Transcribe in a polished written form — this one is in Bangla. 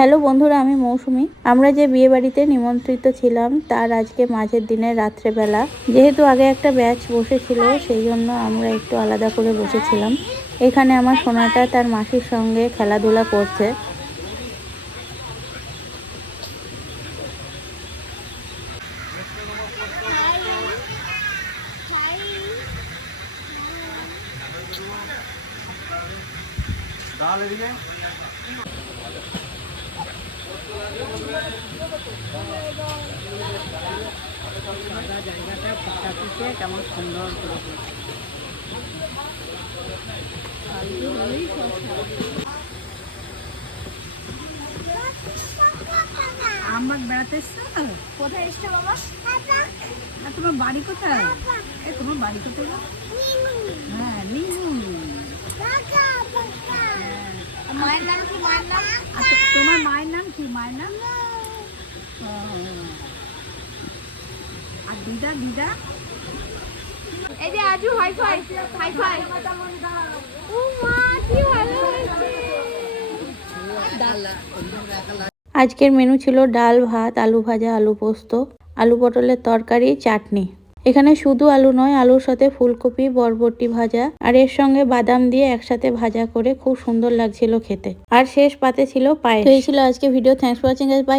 হ্যালো বন্ধুরা, আমি মৌসুমি। আমরা যে বিয়ে বাড়িতে নিমন্ত্রিত ছিলাম তার আজকে মাঝের দিনে রাত্রেবেলা, যেহেতু আগে একটা ব্যাচ বসেছিল সেই জন্য আমরা একটু আলাদা করে বসেছিলাম। এখানে আমার সোনাটা তার মাসির সঙ্গে খেলাধুলা করছে। কেমন সুন্দর আমার বেড়াতে এসছো? কোথায় এসছো বাবা? তোমার বাড়ি কোথায়? তোমার বাড়ি কোথায়? হ্যাঁ, মায়ের নাম কি? মায়ের নাম? তোমার মায়ের নাম কি? মায়ের নাম? আর দিদা? দিদা এই যে আজু হাই ফাই হাই ফাই। ও মা কি ভালো হয়েছে। আজকের মেনু ছিল ডাল, ভাত, আলু ভাজা, আলু পোস্ত, আলু পটলের তরকারি, চাটনি। এখানে শুধু আলু নয়, আলুর সাথে ফুলকপি, বরবটি ভাজা আর এর সঙ্গে বাদাম দিয়ে একসাথে ভাজা করে খুব সুন্দর লাগছিল খেতে। আর শেষ পাতে ছিল পায়েস। এই ছিল আজকে video. Thanks for watching guys, by.